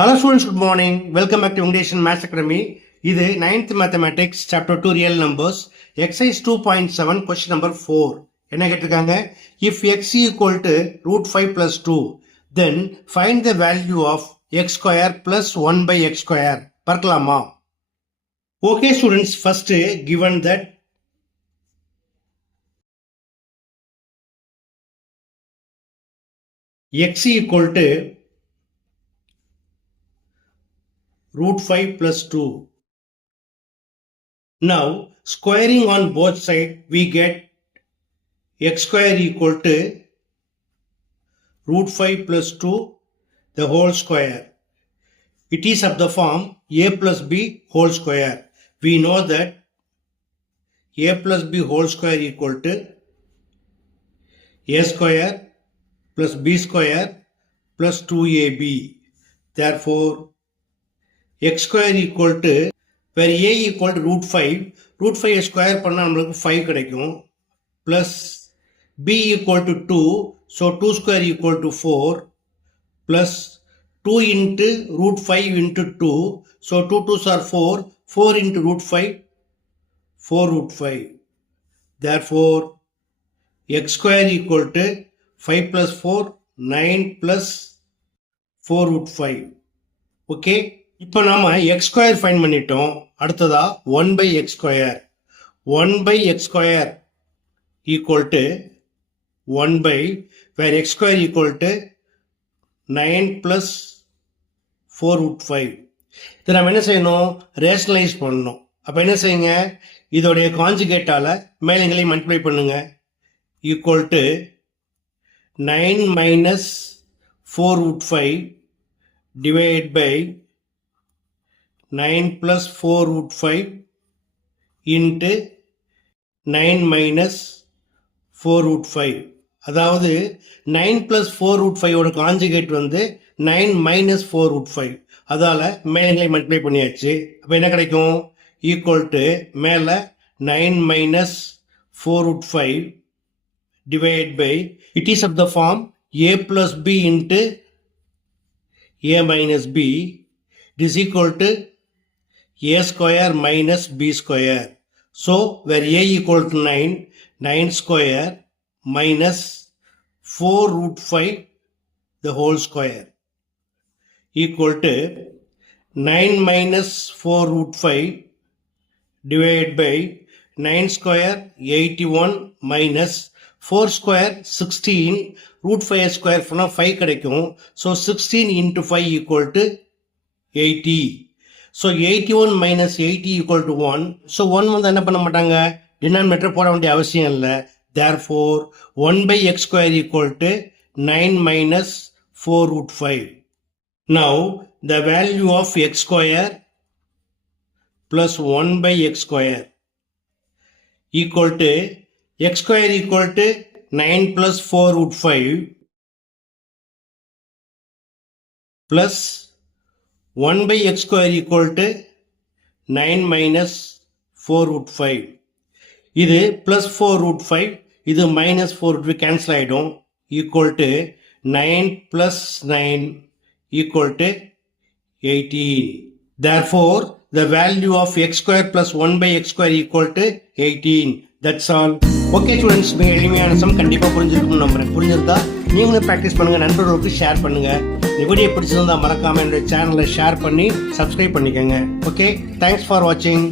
Hello students, good morning. Welcome back to English and Maths Academy. இது 9th Mathematics Chapter 2 Real Numbers Exercise 2.7 Question number 4. என்ன கேட்டிருக்காங்க? If x equal to root 5 plus 2, then find the value of x square plus 1 by x square. பார்க்கலாமா? Okay students, first given that x equal to root 5 plus 2. Now, squaring on both sides, we get x square equal to root 5 plus 2, the whole square. It is of the form a plus b whole square. We know that a plus b whole square equal to a square plus b square plus 2ab. Therefore, x square equal to, where a equal to root 5 square பண்ணா நம்மளுக்கு 5 கிடைக்கும், plus b equal to 2, so 2 square equal to 4, plus 2 into root 5 into 2, so 2 2s are 4, 4 into root 5, 4 root 5. Therefore, x square equal to 5 plus 4, 9 plus 4 root 5. Okay? இப்போ நாம x square find பண்ணிட்டோம். அடுத்ததா 1 by x square. 1 by x square equal to 1 by, where x square equal to 9 plus 4 root 5. இதை நம்ம என்ன செய்யணும்? ரேஷனலைஸ் பண்ணணும். அப்போ என்ன செய்யுங்க? இதோடைய கான்ஜுகேட்டால மேலங்களையும் மல்டிப்ளை பண்ணுங்க. equal to 9 minus 4 root 5 divided by 9 plus 4 root 5 into 9 minus 4 root 5. அதாவது 9 plus 4 root 5 ஓட கான்ஜுகேட் வந்து 9 minus 4 root 5. அதால மேலே மல்டிப்ளை பண்ணியாச்சு. அப்போ என்ன கிடைக்கும்? ஈக்குவல் டு மேலே 9 minus 4 root 5 divided by, it is of the form a plus b into a minus b. It is equal to a square minus b square. So, where a equal to 9, 9 square minus 4 root 5, the whole square, equal to 9 minus 4 root 5 divided by 9 square 81 minus 4 square 16, root 5 square from 5 கிடைக்கும். So, 16 into 5 equal to 80. So 81 minus 80 equal to 1. So 1 வந்து என்ன பண்ண மாட்டாங்க? டினாமினேட்டர் போட வேண்டிய அவசியம் இல்லை. Therefore 1 by x square equal to 9 minus 4 root 5. Now the value of x square plus 1 by x square equal to, x square equal to 9 plus 4 root 5 plus 1 by x square equal to 9 minus 4 root 5. இது plus 4 root 5, இது minus 4 root 5 cancel ஆயிடும். Equal to 9 plus 9 equal to 18. Therefore, the value of x square plus 1 by x square equal to 18. That's all. Okay students, மிக எளிமையான சம் கண்டிப்பாக புரிஞ்சிருக்கும்னு நம்புறேன். புரிஞ்சிருந்தா நீங்களும் ப்ராக்டிஸ் பண்ணுங்கள், நண்பர்களுக்கு ஷேர் பண்ணுங்கள். இந்த வீடியோ பிடிச்சிருந்தா மறக்காமல் என்னுடைய சேனலை ஷேர் பண்ணி சப்ஸ்கிரைப் பண்ணிக்கோங்க. ஓகே, தேங்க்ஸ் ஃபார் வாட்சிங்.